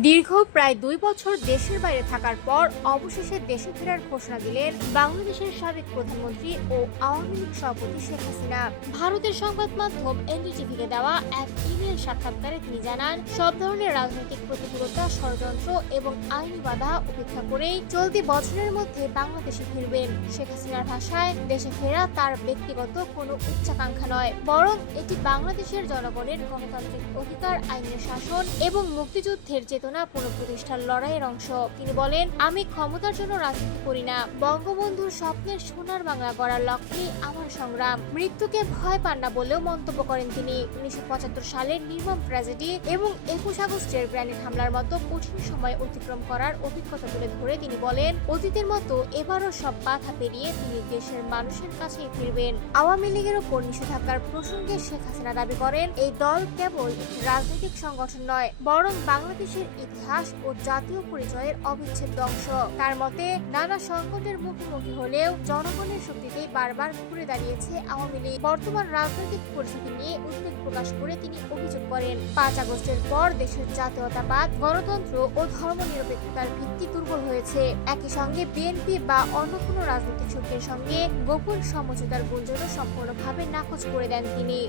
দীর্ঘ প্রায় 2 বছর দেশের বাইরে থাকার পর অবশেষে দেশে ফেরার ঘোষণা দিলেন বাংলাদেশের সাবেক প্রধানমন্ত্রী ও আওয়ামী লীগ সভাপতি শেখ হাসিনা। ভারতের সংবাদ মাধ্যম এনডিটিভিকে দেওয়া এক ইমেল সাক্ষাৎকারে তিনি জানান, সব ধরনের রাজনৈতিক প্রতিকূলতা, ষড়যন্ত্র এবং আইনি বাধা উপেক্ষা করেই চলতি বছরের মধ্যে বাংলাদেশে ফিরবেন। শেখ হাসিনার ভাষায়, দেশে ফেরা তার ব্যক্তিগত কোনো উচ্চাকাঙ্ক্ষা নয়, বরং এটি বাংলাদেশের জনগণের গণতান্ত্রিক অধিকার, আইনের শাসন এবং মুক্তিযুদ্ধের চেতনা পুনঃপ্রতিষ্ঠার লড়াইয়ের অংশ। তিনি বলেন, আমি ক্ষমতার জন্য রাজনীতি করি না, বঙ্গবন্ধুর স্বপ্নের সোনার বাংলা গড়ার লক্ষ্যে আমার সংগ্রাম। মৃত্যুকে ভয় পান না বলেও মন্তব্য করেন তিনি। 1975 সালের নির্মম ট্র্যাজেডি এবং 21 আগস্টের গ্রেনেড হামলার মতো কঠিন সময় অতিক্রম করার অভিজ্ঞতা তুলে ধরে তিনি বলেন, অতীতের মতো এবারও সব বাধা পেরিয়ে তিনি দেশের মানুষের কাছেই ফিরবেন। আওয়ামী লীগের ওপর নিষেধাজ্ঞার প্রসঙ্গে শেখ হাসিনা দাবি করেন, এই দল কেবল একটি রাজনৈতিক সংগঠন নয়, বরং বাংলাদেশের ইতিহাস ও জাতীয় পরিচয়ের অবিচ্ছেদ্য অংশ। তার মতে, নানা সংকটের মুখোমুখি হলেও জনগণের শক্তিতেই বারবার ঘুরে দাঁড়িয়েছে আওয়ামী লীগ। বর্তমান রাজনৈতিক পরিস্থিতি নিয়ে উদ্বেগ প্রকাশ করে তিনি অভিযোগ করেন, 5 আগস্টের পর দেশের জাতীয়তাবাদ, গণতন্ত্র ও ধর্মনিরপেক্ষতার ভিত্তি দুর্বল হয়েছে। একই সঙ্গে বিএনপি বা অন্য কোনো রাজনৈতিক শক্তির সঙ্গে গোপন সমঝোতার গুঞ্জনও সম্পূর্ণভাবে নাকচ করে দেন তিনি।